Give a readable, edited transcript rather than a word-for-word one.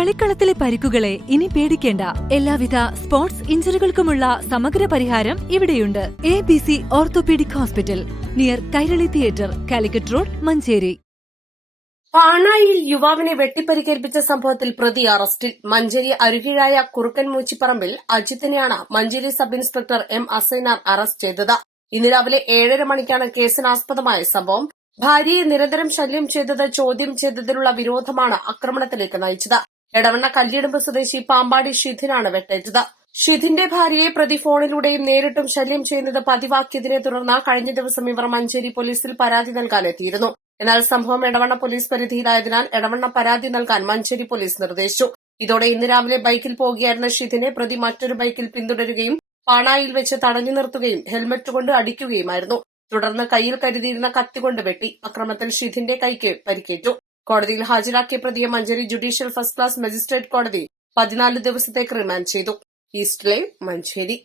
കളിക്കളത്തിലെ പരിക്കുകളെ ഇനി പേടിക്കേണ്ട. എല്ലാവിധ സ്പോർട്സ് ഇഞ്ചുറികൾക്കുമുള്ള സമഗ്ര പരിഹാരം ഇവിടെയുണ്ട്. ABC orthopaedic hospital, near Kairali theatre, Calicut road, Manjeri. പാണായിൽ യുവാവിനെ വെട്ടിപ്പരിക്കേൽപ്പിച്ച സംഭവത്തിൽ പ്രതി അറസ്റ്റിൽ. മഞ്ചേരി അരുകീഴായ കുറുക്കൻ മൂച്ചിപ്പറമ്പിൽ അജിത്തിനെയാണ് Manjeri sub inspector M. Asainar arrest ചെയ്തത്. ഇന്ന് രാവിലെ 7:30 മണിക്കാണ് കേസിനാസ്പദമായ സംഭവം. ഭാര്യയെ നിരന്തരം ശല്യം ചെയ്തത് ചോദ്യം ചെയ്തതിലുള്ള വിരോധമാണ് ആക്രമണത്തിലേക്ക് നയിച്ചത്. എടവണ്ണ കല്ലിടുമ്പ് സ്വദേശി പാമ്പാടി ഷിഥിനാണ് വെട്ടേറ്റത്. ഷിഥിന്റെ ഭാര്യയെ പ്രതി ഫോണിലൂടെയും നേരിട്ടും ശല്യം ചെയ്യുന്നത് പതിവാക്കിയതിനെ തുടർന്ന് കഴിഞ്ഞ ദിവസം ഇവർ മഞ്ചേരി പോലീസിൽ പരാതി നൽകാനെത്തിയിരുന്നു. എന്നാൽ സംഭവം എടവണ്ണ പോലീസ് പരിധിയിലായതിനാൽ എടവണ്ണ പരാതി നൽകാൻ മഞ്ചേരി പോലീസ് നിർദ്ദേശിച്ചു. ഇതോടെ ഇന്ന് രാവിലെ ബൈക്കിൽ പോകുകയായിരുന്ന ഷിഥിനെ പ്രതി മറ്റൊരു ബൈക്കിൽ പിന്തുടരുകയും പാണായിൽ വെച്ച് തടഞ്ഞു നിർത്തുകയും ഹെൽമറ്റ് കൊണ്ട് അടിക്കുകയുമായിരുന്നു. തുടർന്ന് കയ്യിൽ കരുതിയിരുന്ന കത്തികൊണ്ട് വെട്ടി. അക്രമത്തിൽ ഷിഥിന്റെ കൈക്ക് പരിക്കേറ്റു. കോടതിയിൽ ഹാജരാക്കിയ പ്രതിയെ Manjeri judicial first class magistrate കോടതി 14 ദിവസത്തേക്ക് റിമാൻഡ് ചെയ്തു. East live, Manjeri.